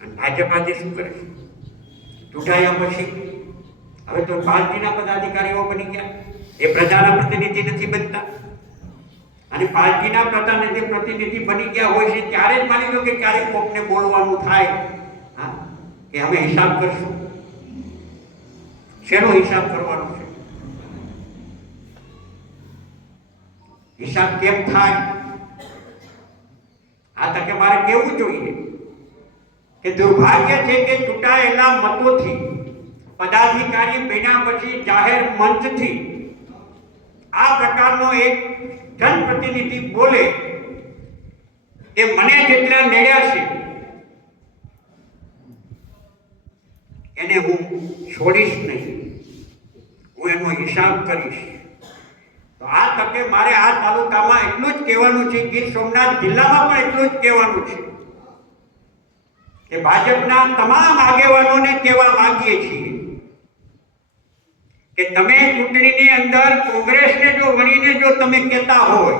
અને ભાજપ આજે શું કરે? છે ચૂંટાયા પછી? હવે તો પાર્ટીના પદાધિકારીઓ બની ગયા. એ પ્રજાના પ્રતિનિધિ નથી બનતા. અને પાર્ટીના જે પ્રતિનિધિ બની ગયા હોય છે, ત્યારે જ માની લો કે ક્યારેક કોકને બોલવાનું થાય. હા? કે અમે હિસાબ કરશું. શેનો હિસાબ કરવાનો છે? હિસાબ કેમ થાય? આ તકે મારે કેવું જોઈએ? કે દુર્ભાગ્ય છે કે ચૂંટાયેલા મતોથી, પદાધિકારી બન્યા પછી જાહેર મંચથી આ પ્રકારનો એક જનપ્રતિનિધિ બોલે કે મને જેટલા નડ્યા છે, એને હું છોડીશ નહીં. હું એનો હિસાબ કરીશ. તો આ તકે મારે આ તાલુકામાં એટલું જ કહેવાનું છે ગીર સોમનાથ જિલ્લામાં પણ એટલું જ કહેવાનું છે. કે ભાજપના તમામ આગેવાનોને કહેવા માંગીએ છીએ કે તમે ચૂંટણીની અંદર કોંગ્રેસને જો વણીને જો તમે કહેતા હોય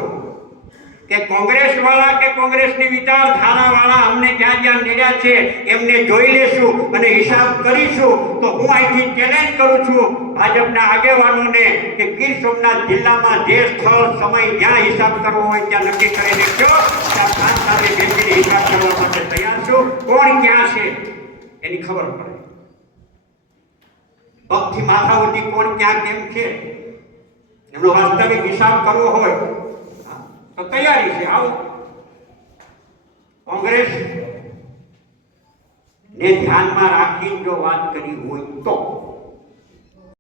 કે કોંગ્રેસ વાળા કે કોંગ્રેસની વિચારધારા વાળા અમને જ્યાં જ્યાં નડ્યા છે, એમને જોઈ લેશું અને હિસાબ કરીશું, તો હું અહીંથી ચેલેન્જ કરું છું ભાજપના આગેવાનોને કે ગીર સોમનાથ જિલ્લામાં જે સ્થળ, સમય, જ્યાં હિસાબ કરવો હોય ત્યાં નક્કી કરીને કહો ત્યાં ખાન સાથે બેસીને હિસાબ કરવા માટે તૈયાર છું કોણ ક્યાં છે એની ખબર પડે. પગથી માથા કોણ ક્યાં કેમ છે? એમનો વાસ્તવિક હિસાબ કરવો હોય તો તૈયારી છે, આવો. કોંગ્રેસ ને ધ્યાનમાં રાખી જો વાત કરી હોય તો.